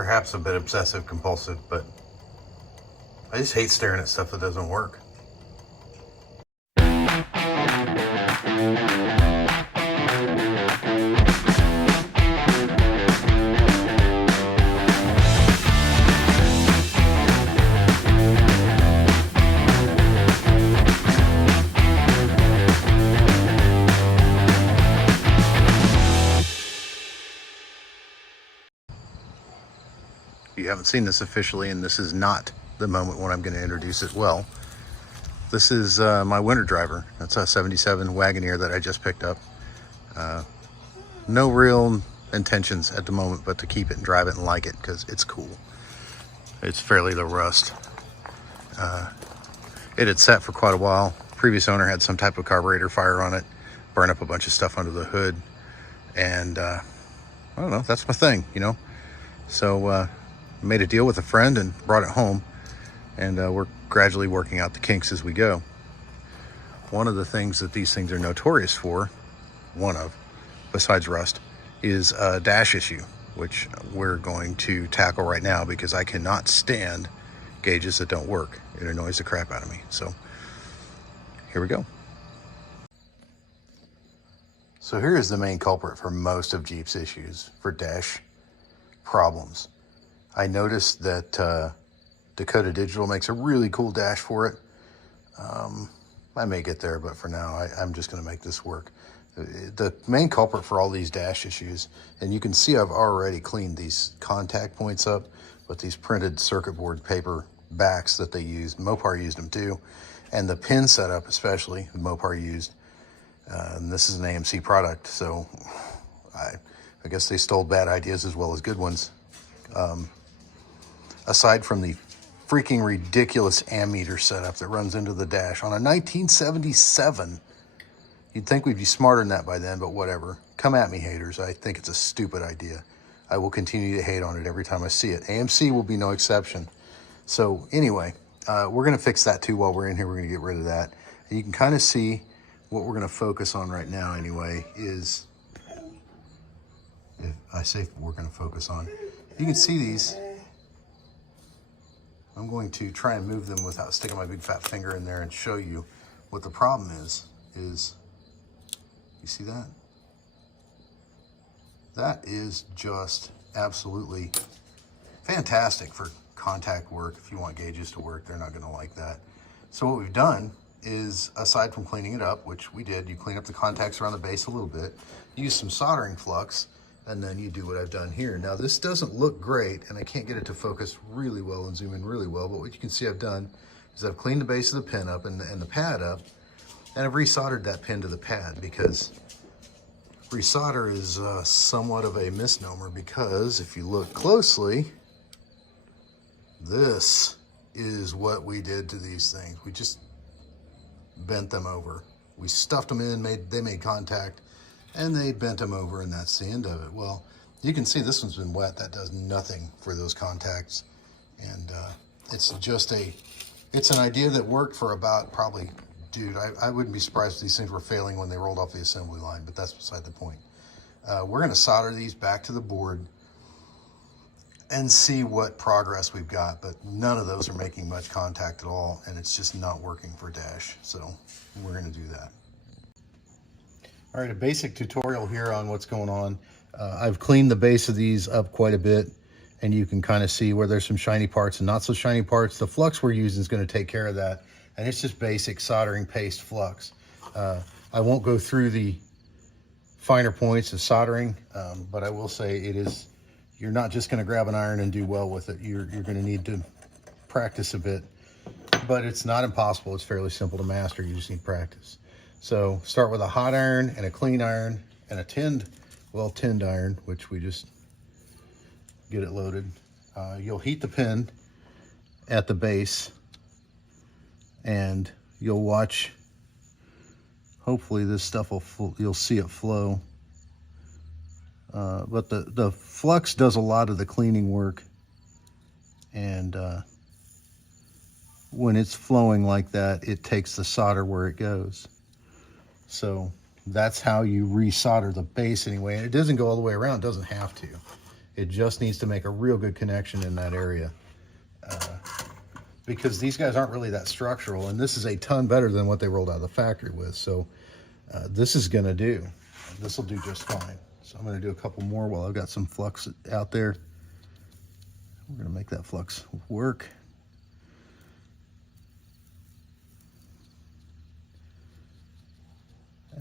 perhaps a bit obsessive compulsive, but I just hate staring at stuff that doesn't work. You haven't seen this officially, and this is not the moment when I'm going to introduce it. Well, this is my winter driver. That's a 77 Wagneer that I just picked up. No real intentions at the moment but to keep it and drive it and like it because it's cool. It's fairly low rust. It had sat for quite a while. Previous owner had some type of carburetor fire on it, burned up a bunch of stuff under the hood, and I don't know, that's my thing, you know. So made a deal with a friend and brought it home, and we're gradually working out the kinks as we go. One of the things that these things are notorious for, besides rust, is a dash issue, which we're going to tackle right now because I cannot stand gauges that don't work. It annoys the crap out of me. So here we go. So here is the main culprit for most of Jeep's issues for dash problems. I noticed that Dakota Digital makes a really cool dash for it. I may get there, but for now, I'm just going to make this work. The main culprit for all these dash issues, and you can see I've already cleaned these contact points up with these printed circuit board paper backs that they used. Mopar used them too, and the pin setup especially, Mopar used. And this is an AMC product, so I guess they stole bad ideas as well as good ones. Aside from the freaking ridiculous ammeter setup that runs into the dash on a 1977, you'd think we'd be smarter than that by then, but whatever. Come at me, haters. I think it's a stupid idea. I will continue to hate on it every time I see it. AMC will be no exception. So anyway, we're going to fix that too while we're in here. We're going to get rid of that. And you can kind of see what we're going to focus on right now anyway is, if I say we're going to focus on, you can see these. I'm going to try and move them without sticking my big fat finger in there and show you what the problem is you see that? That is just absolutely fantastic for contact work. If you want gauges to work, they're not going to like that. So what we've done is, aside from cleaning it up, which we did, you clean up the contacts around the base a little bit, use some soldering flux, and then you do what I've done here. Now this doesn't look great, and I can't get it to focus really well and zoom in really well, but what you can see I've done is I've cleaned the base of the pin up and the pad up, and I've resoldered that pin to the pad, because resolder is somewhat of a misnomer, because if you look closely, this is what we did to these things. We just bent them over. We stuffed them in, they made contact, and they bent them over, and that's the end of it. Well, you can see this one's been wet. That does nothing for those contacts. And it's an idea that worked for about probably, dude, I wouldn't be surprised if these things were failing when they rolled off the assembly line, but that's beside the point. We're gonna solder these back to the board and see what progress we've got, but none of those are making much contact at all, and it's just not working for dash. So we're gonna do that. All right, a basic tutorial here on what's going on. I've cleaned the base of these up quite a bit, and you can kind of see where there's some shiny parts and not so shiny parts. The flux we're using is going to take care of that, and it's just basic soldering paste flux. I won't go through the finer points of soldering, but I will say you're not just going to grab an iron and do well with it. You're going to need to practice a bit, but it's not impossible. It's fairly simple to master. You just need practice. So start with a hot iron and a clean iron and a tinned iron, which we just get it loaded. You'll heat the pin at the base, and you'll watch, hopefully this stuff you'll see it flow. But the flux does a lot of the cleaning work, and when it's flowing like that, it takes the solder where it goes. So that's how you resolder the base anyway. And it doesn't go all the way around, it doesn't have to. It just needs to make a real good connection in that area. Because these guys aren't really that structural, and this is a ton better than what they rolled out of the factory with. So this is gonna do. This will do just fine. So I'm gonna do a couple more while I've got some flux out there. We're gonna make that flux work.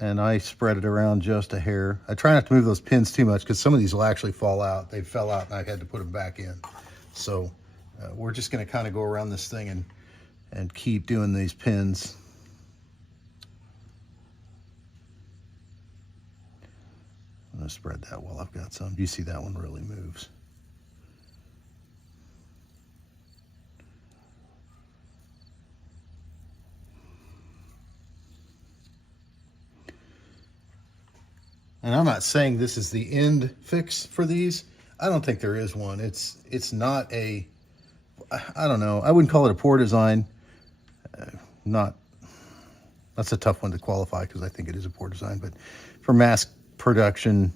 And I spread it around just a hair. I try not to move those pins too much because some of these will actually fall out. They fell out and I had to put them back in. So we're just gonna kind of go around this thing and keep doing these pins. I'm gonna spread that while I've got some. You see that one really moves. And I'm not saying this is the end fix for these. I don't think there is one. It's not a, I don't know. I wouldn't call it a poor design. That's a tough one to qualify because I think it is a poor design. But for mass production,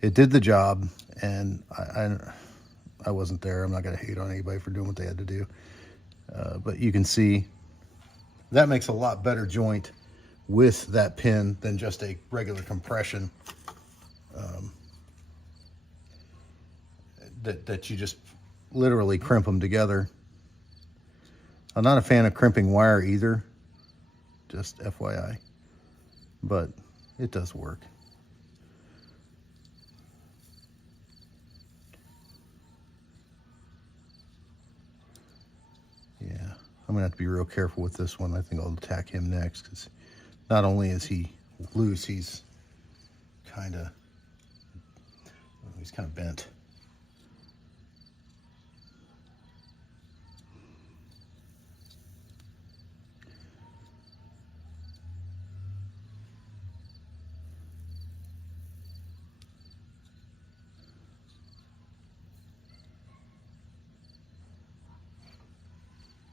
it did the job. And I wasn't there. I'm not going to hate on anybody for doing what they had to do. But you can see that makes a lot better joint with that pin than just a regular compression that you just literally crimp them together. I'm not a fan of crimping wire either, just FYI, but it does work. Yeah, I'm gonna have to be real careful with this one. I think I'll attack him next because not only is he loose, he's kind of bent.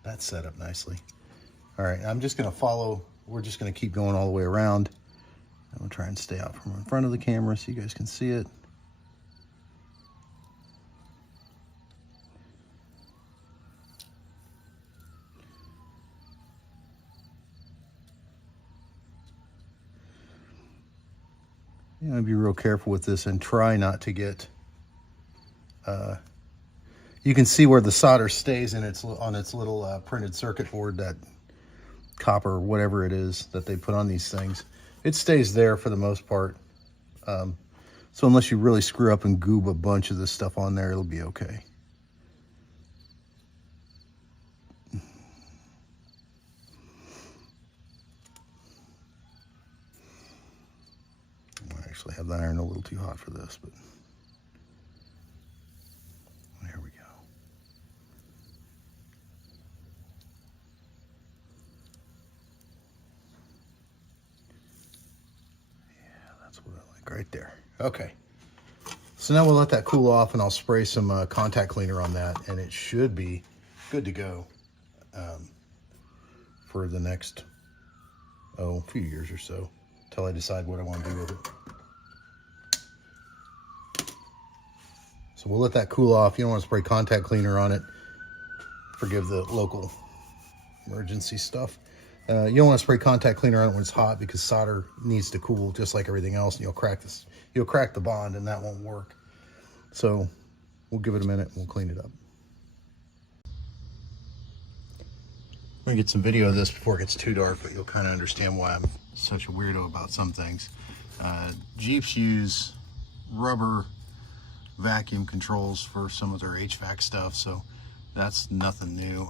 That's set up nicely. All right, I'm just gonna follow. We're just gonna keep going all the way around. I'm gonna try and stay out from in front of the camera so you guys can see it. You know, be real careful with this and try not to get, you can see where the solder stays in on its little printed circuit board, that copper, whatever it is that they put on these things. It stays there for the most part. So unless you really screw up and goob a bunch of this stuff on there, it'll be okay. I actually have the iron a little too hot for this, but there we go. What I like right there. Okay, so now we'll let that cool off and I'll spray some contact cleaner on that and it should be good to go for the next few years or so until I decide what I want to do with it. So we'll let that cool off. You don't want to spray contact cleaner on it. Forgive the local emergency stuff. You don't want to spray contact cleaner on it when it's hot because solder needs to cool just like everything else, and you'll crack the bond and that won't work. So we'll give it a minute and we'll clean it up. I'm gonna get some video of this before it gets too dark, but you'll kind of understand why I'm such a weirdo about some things. Jeeps use rubber vacuum controls for some of their HVAC stuff, so that's nothing new.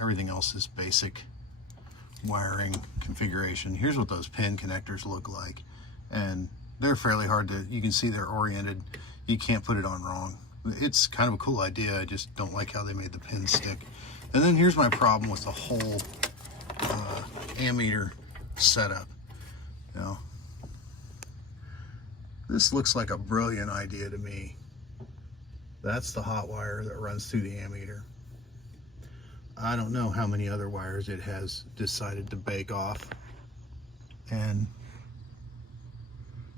Everything else is basic wiring configuration. Here's what those pin connectors look like, and they're fairly hard to, you can see they're oriented. You can't put it on wrong. It's kind of a cool idea. I just don't like how they made the pins stick. And then here's my problem with the whole ammeter setup. Now, this looks like a brilliant idea to me. That's the hot wire that runs through the ammeter. I don't know how many other wires it has decided to bake off, and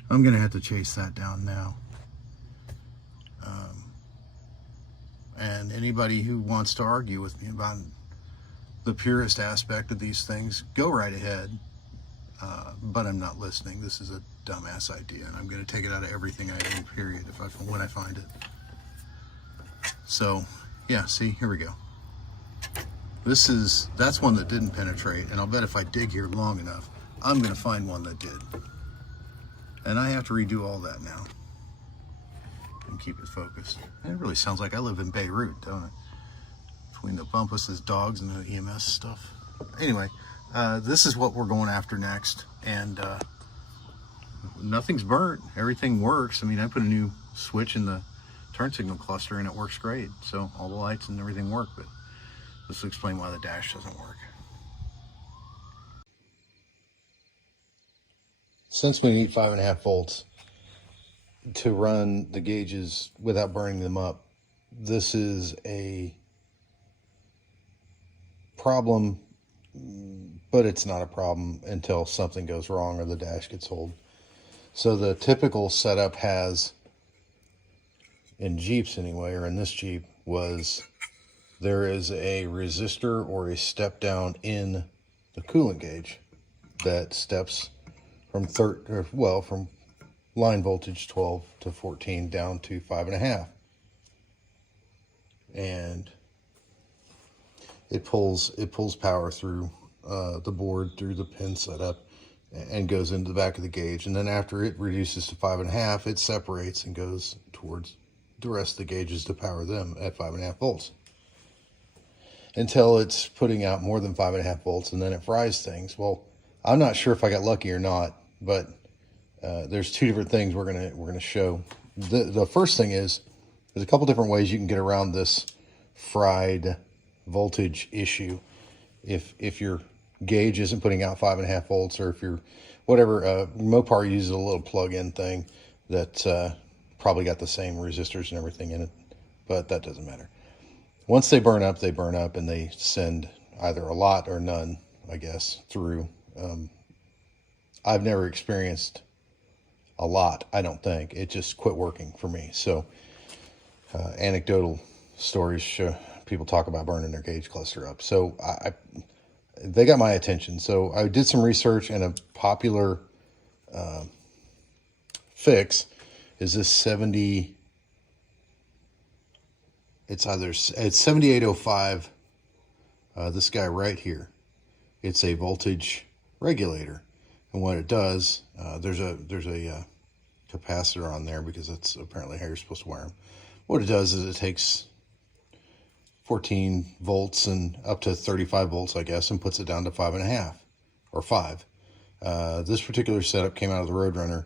I'm gonna have to chase that down now. And anybody who wants to argue with me about the purest aspect of these things, go right ahead. But I'm not listening. This is a dumbass idea, and I'm going to take it out of everything I do, period, when I find it. So, yeah, see, here we go. That's one that didn't penetrate, and I'll bet if I dig here long enough, I'm going to find one that did. And I have to redo all that now and keep it focused. And it really sounds like I live in Beirut, don't it? Between the bumpuses, dogs, and the EMS stuff. Anyway, this is what we're going after next, and nothing's burnt. Everything works. I mean, I put a new switch in the turn signal cluster, and it works great. So all the lights and everything work, but this will explain why the dash doesn't work. Since we need 5.5 volts to run the gauges without burning them up, this is a problem, but it's not a problem until something goes wrong or the dash gets old. So the typical setup has, in Jeeps anyway, or in this Jeep, was there is a resistor or a step down in the coolant gauge that steps from from line voltage 12 to 14 down to 5.5, and it pulls power through the board, through the pin setup, and goes into the back of the gauge. And then after it reduces to 5.5, it separates and goes towards the rest of the gauges to power them at 5.5 volts until it's putting out more than 5.5 volts, and then it fries things. Well, I'm not sure if I got lucky or not, but there's two different things we're gonna show. The first thing is there's a couple different ways you can get around this fried voltage issue. If your gauge isn't putting out 5.5 volts, or if you're whatever, Mopar uses a little plug-in thing that probably got the same resistors and everything in it, but that doesn't matter. Once they burn up, and they send either a lot or none, I guess, through. I've never experienced a lot, I don't think. It just quit working for me. So anecdotal stories show people talk about burning their gauge cluster up. So they got my attention. So I did some research, and a popular fix is this 7805. This guy right here. It's a voltage regulator, and what it does, there's a capacitor on there because that's apparently how you're supposed to wire them. What it does is it takes 14 volts and up to 35 volts, I guess, and puts it down to 5.5 or 5. This particular setup came out of the Roadrunner,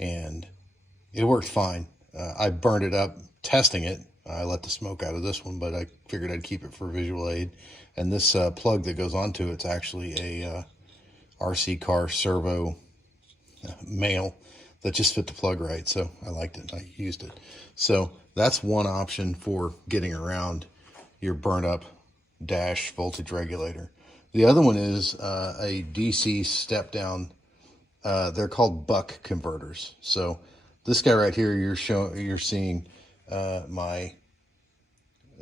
and it worked fine. I burned it up testing it. I let the smoke out of this one, but I figured I'd keep it for visual aid. And this plug that goes onto it's actually a RC car servo male that just fit the plug right. So I liked it. I used it. So that's one option for getting around your burnt up dash voltage regulator. The other one is a DC step down. They're called buck converters. So this guy right here, you're seeing my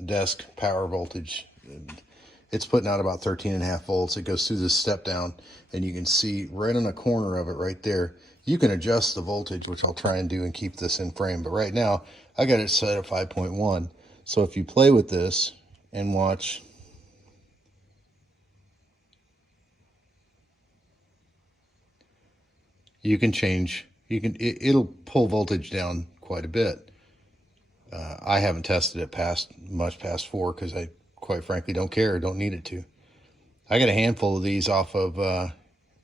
desk power voltage. It's putting out about 13.5 volts. It goes through this step down, and you can see right on the corner of it right there, you can adjust the voltage, which I'll try and do and keep this in frame. But right now, I got it set at 5.1. So if you play with this and watch, you can change, it'll pull voltage down quite a bit. I haven't tested it much past 4 because I quite frankly don't care, don't need it to. I got a handful of these off of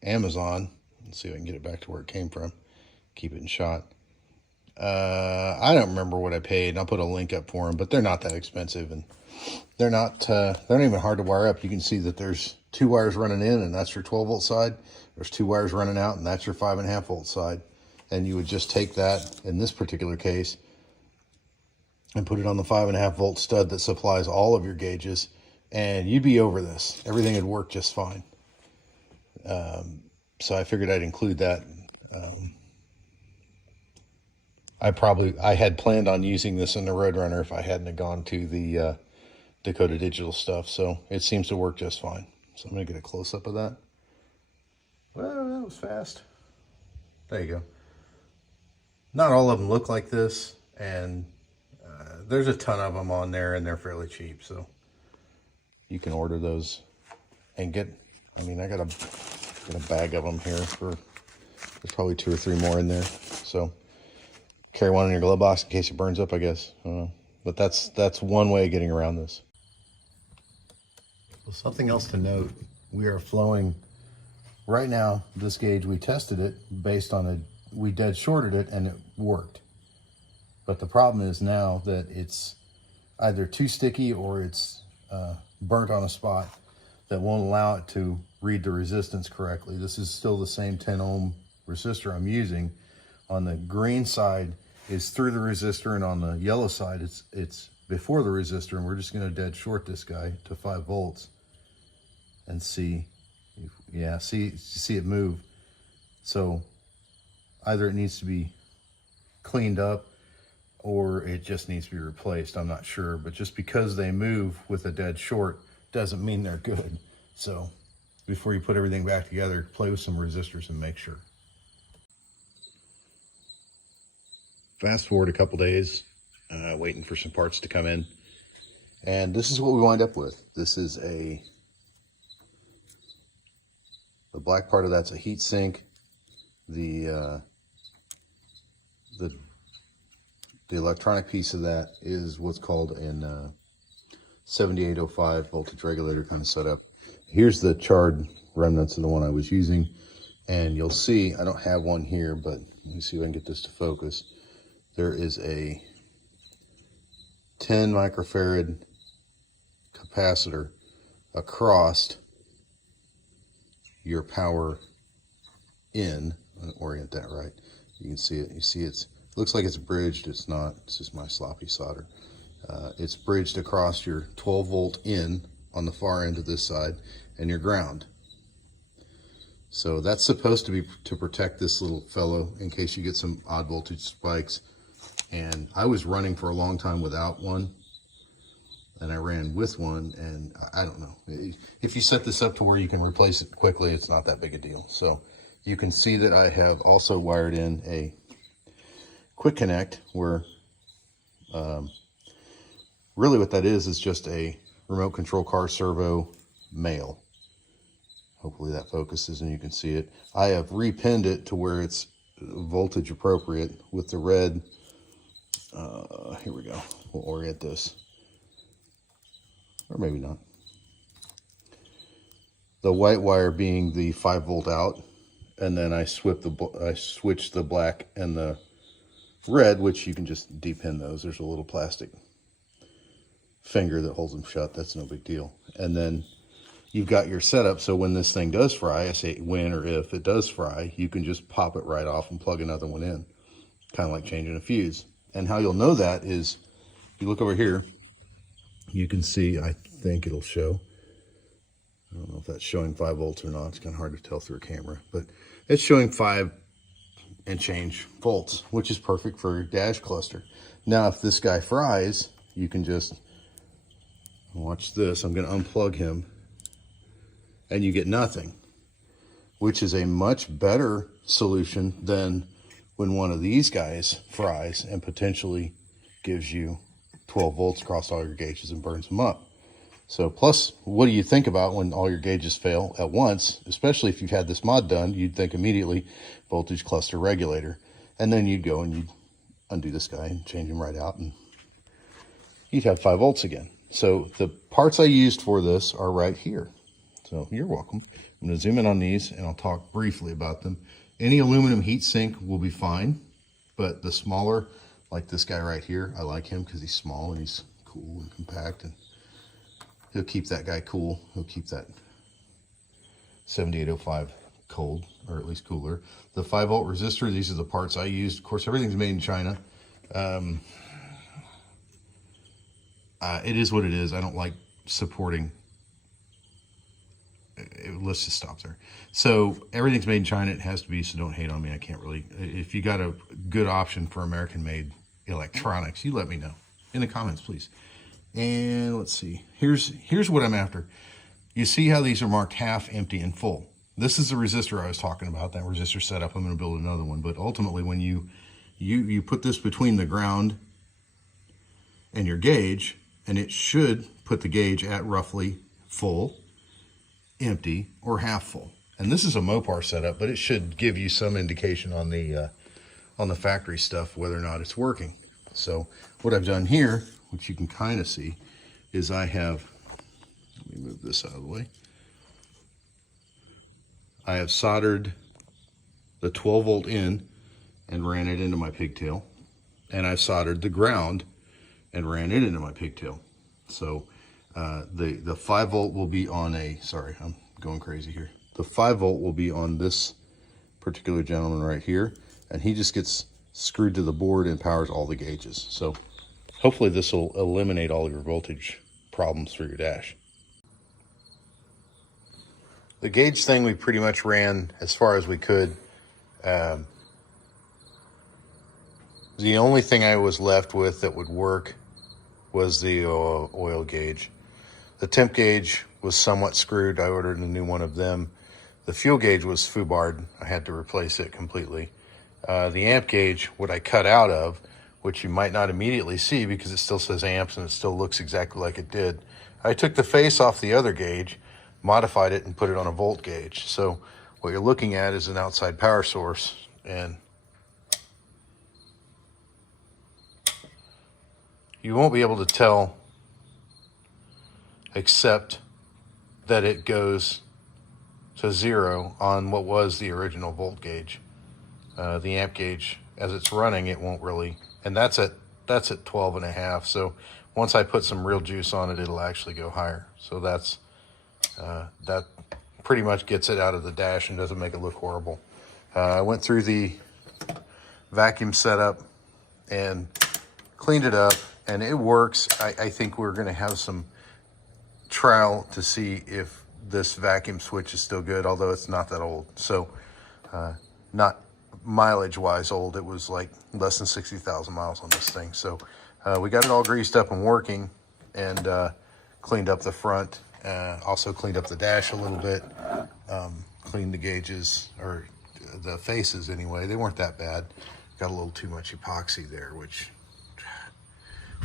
Amazon. Let's see if I can get it back to where it came from. Keep it in shot. I don't remember what I paid, and I'll put a link up for them, but they're not that expensive, and they're not even hard to wire up. You can see that there's 2 wires running in, and that's your 12 volt side. There's 2 wires running out, and that's your 5.5 volt side. And you would just take that, in this particular case, and put it on the 5.5 volt stud that supplies all of your gauges, and you'd be over this. Everything would work just fine. So I figured I'd include that. I had planned on using this in the Roadrunner if I hadn't gone to the Dakota Digital stuff. So it seems to work just fine. So I'm going to get a close-up of that. Well, that was fast. There you go. Not all of them look like this, and there's a ton of them on there, and they're fairly cheap. So you can order those and get, I mean, I got a bag of them here for, there's probably 2 or 3 more in there. So carry one in your glove box in case it burns up, I guess. But that's one way of getting around this. Well, something else to note, we are flowing, right now, this gauge, we tested it based on we dead shorted it and it worked. But the problem is now that it's either too sticky or it's burnt on a spot that won't allow it to read the resistance correctly. This is still the same 10 ohm resistor I'm using. On the green side is through the resistor, and on the yellow side it's before the resistor, and we're just going to dead short this guy to 5 volts and see, see it move. So either it needs to be cleaned up or it just needs to be replaced. I'm not sure, but just because they move with a dead short doesn't mean they're good. So before you put everything back together, play with some resistors and make sure. Fast forward a couple days, waiting for some parts to come in. And this is what we wind up with. This is the black part of that's a heat sink. The electronic piece of that is what's called an 7805 voltage regulator kind of setup. Here's the charred remnants of the one I was using. And you'll see, I don't have one here, but let me see if I can get this to focus. There is a 10 microfarad capacitor across your power in. Orient that right. You can see it. You see it looks like it's bridged. It's not. It's just my sloppy solder. It's bridged across your 12 volt in on the far end of this side and your ground. So that's supposed to be to protect this little fellow in case you get some odd voltage spikes. And I was running for a long time without one, and I ran with one, and I don't know. If you set this up to where you can replace it quickly, it's not that big a deal. So you can see that I have also wired in a quick connect where really what that is just a remote control car servo male. Hopefully that focuses and you can see it. I have repinned it to where it's voltage appropriate with the red. Here we go. We'll orient this. Or maybe not. The white wire being the 5 volt out. And then I switch the black and the red, which you can just depin those. There's a little plastic finger that holds them shut. That's no big deal. And then you've got your setup, so when this thing does fry, I say when or if it does fry, you can just pop it right off and plug another one in. Kind of like changing a fuse. And how you'll know that is, if you look over here, you can see, I think it'll show. I don't know if that's showing 5 volts or not. It's kind of hard to tell through a camera, but it's showing 5 and change volts, which is perfect for your dash cluster. Now, if this guy fries, you can just watch this. I'm going to unplug him and you get nothing, which is a much better solution than when one of these guys fries and potentially gives you 12 volts across all your gauges and burns them up. So plus, what do you think about when all your gauges fail at once, especially if you've had this mod done? You'd think immediately voltage cluster regulator, and then you'd go and you'd undo this guy and change him right out, and you'd have 5 volts again. So the parts I used for this are right here. So you're welcome. I'm going to zoom in on these and I'll talk briefly about them. Any aluminum heat sink will be fine, but the smaller, like this guy right here, I like him because he's small and he's cool and compact, and he'll keep that guy cool. He'll keep that 7805 cold, or at least cooler. The 5 volt resistor, these are the parts I used. Of course, everything's made in China. It is what it is. I don't like supporting, let's just stop there. So everything's made in China. It has to be, so don't hate on me. I can't really, if you got a good option for American-made electronics, you let me know in the comments, please. And let's see, here's what I'm after. You see how these are marked half, empty, and full. This is the resistor I was talking about, that resistor setup. I'm going to build another one, but ultimately when you put this between the ground and your gauge, and it should put the gauge at roughly full, empty, or half full. And this is a Mopar setup, but it should give you some indication on the factory stuff whether or not it's working. So what I've done here, which you can kind of see, is I have, let me move this out of the way. I have soldered the 12 volt in and ran it into my pigtail, and I've soldered the ground and ran it into my pigtail. So the 5 volt will be on a, sorry, I'm going crazy here. The 5 volt will be on this particular gentleman right here, and he just gets screwed to the board and powers all the gauges. So hopefully this will eliminate all your voltage problems for your dash. The gauge thing we pretty much ran as far as we could. The only thing I was left with that would work was the oil gauge. The temp gauge was somewhat screwed. I ordered a new one of them. The fuel gauge was foobarred. I had to replace it completely. The amp gauge, what I cut out of, which you might not immediately see because it still says amps and it still looks exactly like it did. I took the face off the other gauge, modified it, and put it on a volt gauge. So what you're looking at is an outside power source, and you won't be able to tell except that it goes to 0 on what was the original volt gauge. The amp gauge, as it's running, it won't really, and that's at 12.5. So once I put some real juice on it, it'll actually go higher. So that's that pretty much gets it out of the dash and doesn't make it look horrible. I went through the vacuum setup and cleaned it up, and it works. I think we're going to have some trial to see if this vacuum switch is still good, although it's not that old. So not mileage wise old. It was like less than 60,000 miles on this thing. So we got it all greased up and working, and cleaned up the front. Also cleaned up the dash a little bit, cleaned the gauges, or the faces anyway. They weren't that bad. Got a little too much epoxy there, which,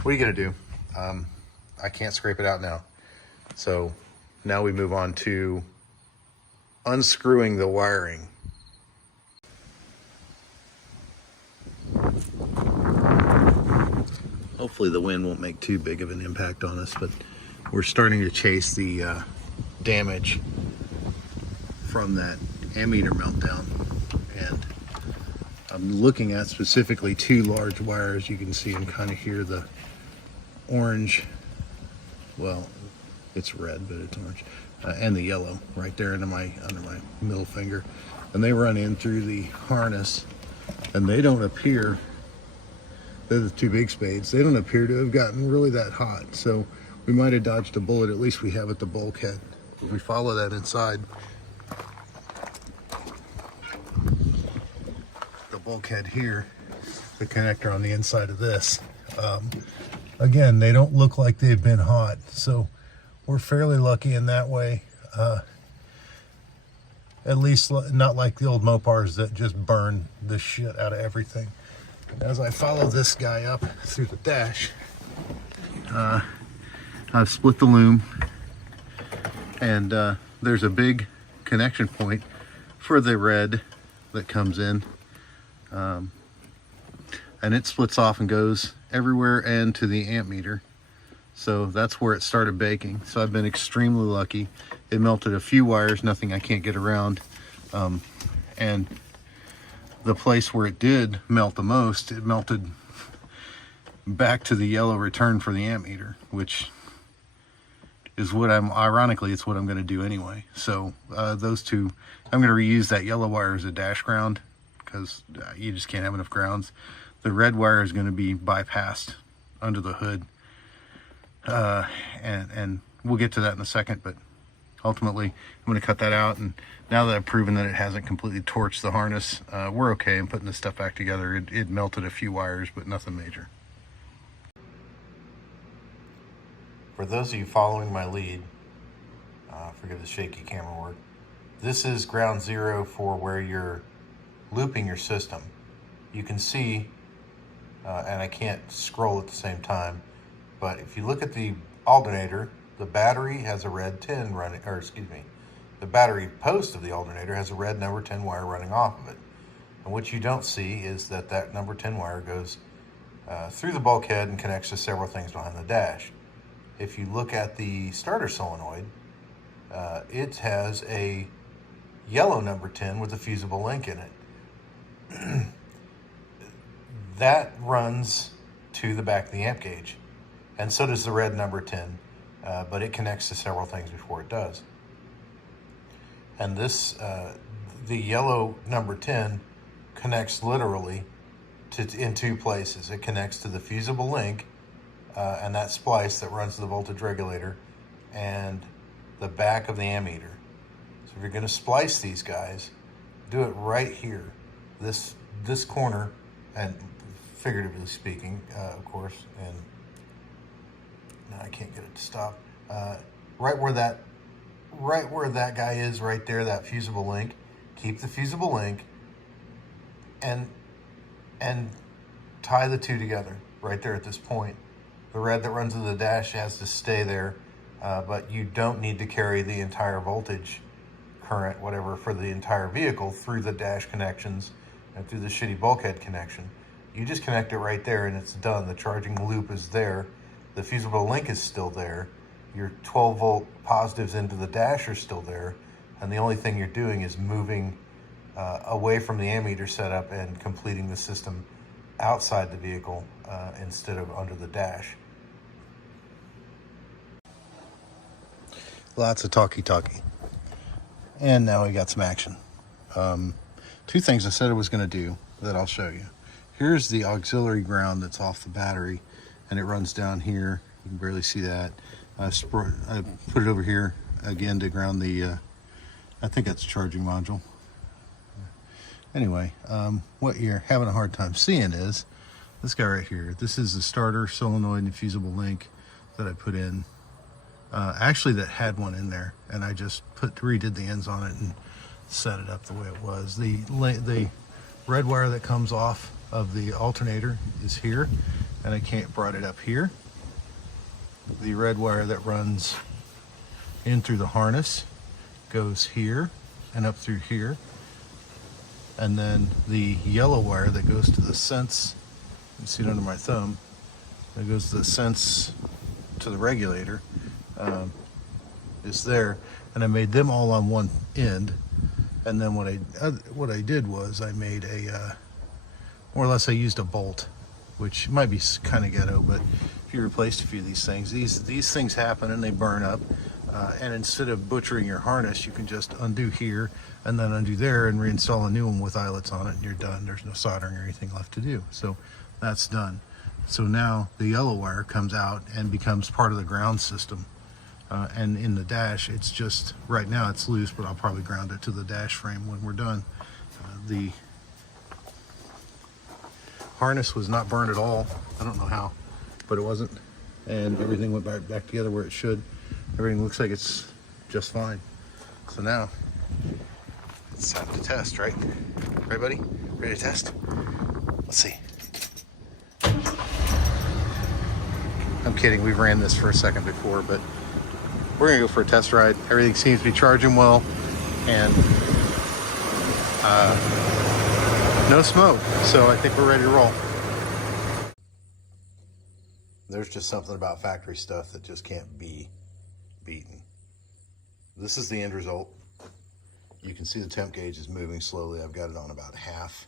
what are you gonna do? I can't scrape it out now. So now we move on to unscrewing the wiring. Hopefully the wind won't make too big of an impact on us, but we're starting to chase the damage from that ammeter meltdown. And I'm looking at specifically 2 large wires. You can see and kind of hear the orange, well, it's red, but it's orange, and the yellow right there under my middle finger. And they run in through the harness, and they don't appear, they're the 2 big spades, they don't appear to have gotten really that hot. So we might have dodged a bullet. At least we have at the bulkhead. If we follow that inside, the bulkhead here, the connector on the inside of this, again, they don't look like they've been hot. So we're fairly lucky in that way. At least not like the old Mopars that just burn the shit out of everything. As I follow this guy up through the dash, I've split the loom, and there's a big connection point for the red that comes in, and it splits off and goes everywhere and to the amp meter. So that's where it started baking. So I've been extremely lucky. It melted a few wires, nothing I can't get around, and the place where it did melt the most, it melted back to the yellow return for the amp meter, which is what ironically, it's what I'm going to do anyway. So those 2, I'm going to reuse that yellow wire as a dash ground, because you just can't have enough grounds. The red wire is going to be bypassed under the hood, and we'll get to that in a second. But ultimately, I'm going to cut that out. And now that I've proven that it hasn't completely torched the harness, we're okay in putting this stuff back together. It melted a few wires, but nothing major. For those of you following my lead, forgive the shaky camera work, this is ground zero for where you're looping your system. You can see, and I can't scroll at the same time, but if you look at the alternator, the battery has a red 10 running, or excuse me, the battery post of the alternator has a red number 10 wire running off of it. And what you don't see is that that number 10 wire goes through the bulkhead and connects to several things behind the dash. If you look at the starter solenoid, it has a yellow number 10 with a fusible link in it. That runs to the back of the amp gauge, and so does the red number 10, but it connects to several things before it does. And this, the yellow number 10 connects literally in two places. It connects to the fusible link and that splice that runs to the voltage regulator and the back of the ammeter. So if you're going to splice these guys, do it right here, this corner, and figuratively speaking, of course, and now I can't get it to stop. Right where that guy is, right there, that fusible link. Keep the fusible link and tie the two together right there at this point. The red that runs to the dash has to stay there, but you don't need to carry the entire voltage current, whatever, for the entire vehicle through the dash connections and through the shitty bulkhead connection. You just connect it right there and it's done. The charging loop is there. The fusible link is still there. Your 12 volt positives into the dash are still there. And the only thing you're doing is moving away from the ammeter setup and completing the system outside the vehicle instead of under the dash. Lots of talky. And now we got some action. Two things I said I was going to do that I'll show you. Here's the auxiliary ground that's off the battery, and it runs down here. You can barely see that. I put it over here again to ground the, I think that's a charging module. Anyway, what you're having a hard time seeing is this guy right here. This is the starter solenoid and fusible link that I put in. Actually, that had one in there, and I just redid the ends on it and set it up the way it was. The red wire that comes off of the alternator is here, and I brought it up here. The red wire that runs in through the harness goes here and up through here, and then the yellow wire that goes to the sense, you see it under my thumb, that goes to the sense to the regulator, is there. And I made them all on one end. And then what I did was I made a more or less I used a bolt, which might be kind of ghetto, but if you replaced a few of these things happen and they burn up, and instead of butchering your harness, you can just undo here and then undo there and reinstall a new one with eyelets on it, and you're done. There's no soldering or anything left to do. So that's done. So now the yellow wire comes out and becomes part of the ground system. And in the dash, it's just, right now it's loose, but I'll probably ground it to the dash frame when we're done. The harness was not burned at all. I don't know how, but it wasn't. And everything went back together where it should. Everything looks like it's just fine. So now, it's time to test, right? Right, buddy? Ready to test? Let's see. I'm kidding, we ran this for a second before, but we're gonna go for a test ride. Everything seems to be charging well, and no smoke, so I think we're ready to roll. There's just something about factory stuff that just can't be beaten. This is the end result. You can see the temp gauge is moving slowly. I've got it on about half,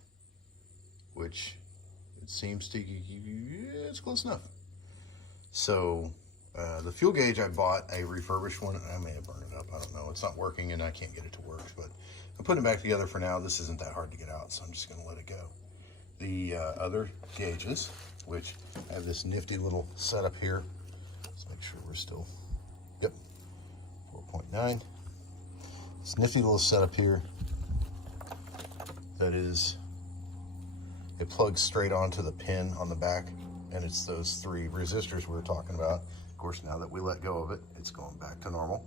which it seems to, it's close enough. So the fuel gauge, I bought a refurbished one. I may have burned it up, I don't know. It's not working and I can't get it to work, but I'm putting it back together for now. This isn't that hard to get out, so I'm just gonna let it go. The other gauges, which have this nifty little setup here. Let's make sure we're still, yep, 4.9. This nifty little setup here that is, it plugs straight onto the pin on the back, and it's those 3 resistors we were talking about. Of course, now that we let go of it, it's going back to normal.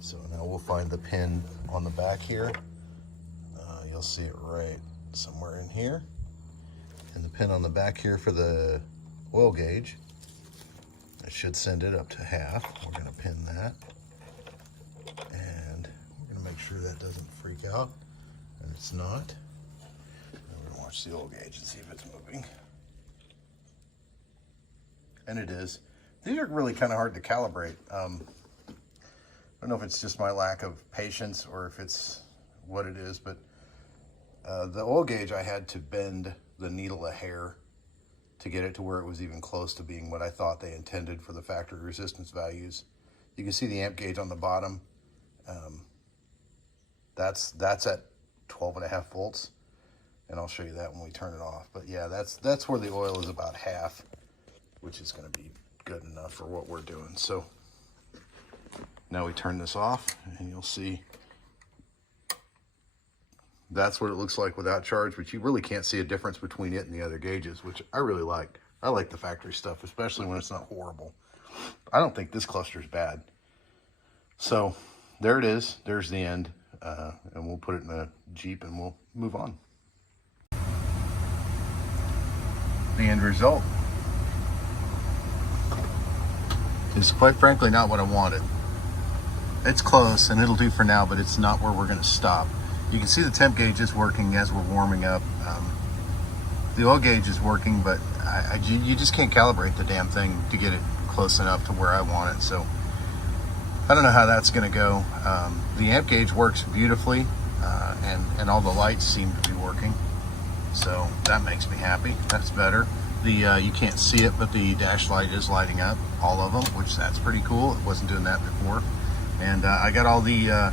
So now we'll find the pin on the back here. You'll see it right somewhere in here. And the pin on the back here for the oil gauge. It should send it up to half. We're gonna pin that. And we're gonna make sure that doesn't freak out. And it's not. And we're gonna watch the oil gauge and see if it's moving. And it is. These are really kind of hard to calibrate. I don't know if it's just my lack of patience or if it's what it is, but the oil gauge, I had to bend the needle a hair to get it to where it was even close to being what I thought they intended for the factory resistance values. You can see the amp gauge on the bottom. That's at 12.5 volts, and I'll show you that when we turn it off. But yeah, that's where the oil is about half, which is going to be good enough for what we're doing. So now we turn this off, and you'll see that's what it looks like without charge, but you really can't see a difference between it and the other gauges, which I really like. I like the factory stuff, especially when it's not horrible. I don't think this cluster is bad. So there it is. There's the end, and we'll put it in a Jeep and we'll move on. The end result is, quite frankly, not what I wanted. It's close and it'll do for now, but it's not where we're going to stop. You can see the temp gauge is working as we're warming up. The oil gauge is working, but you just can't calibrate the damn thing to get it close enough to where I want it. So I don't know how that's going to go. The amp gauge works beautifully, and all the lights seem to be working. So that makes me happy. That's better. You can't see it, but the dash light is lighting up, all of them, which that's pretty cool. It wasn't doing that before. And I got all the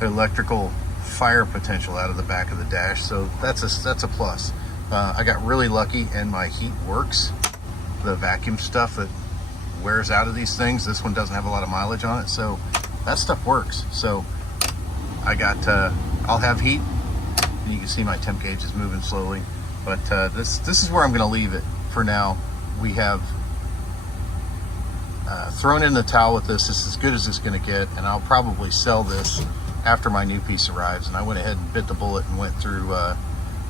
electrical fire potential out of the back of the dash, so that's a plus. I got really lucky and my heat works. The vacuum stuff that wears out of these things, this one doesn't have a lot of mileage on it, so that stuff works. So I got I'll have heat. You can see my temp gauge is moving slowly, but this is where I'm going to leave it for now. We have thrown in the towel with this. This is as good as it's going to get, and I'll probably sell this after my new piece arrives. And I went ahead and bit the bullet and went through, I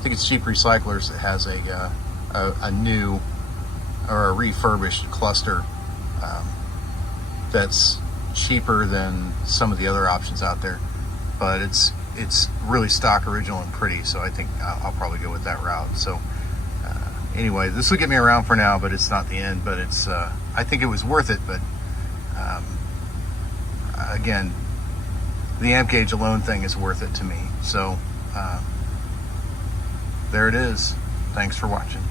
think it's Cheap Recyclers that has a new or a refurbished cluster that's cheaper than some of the other options out there, but it's really stock, original, and pretty. So I think I'll probably go with that route. So anyway, this will get me around for now, but it's not the end. But it's I think it was worth it. But again, the amp gauge alone thing is worth it to me. So there it is. Thanks for watching.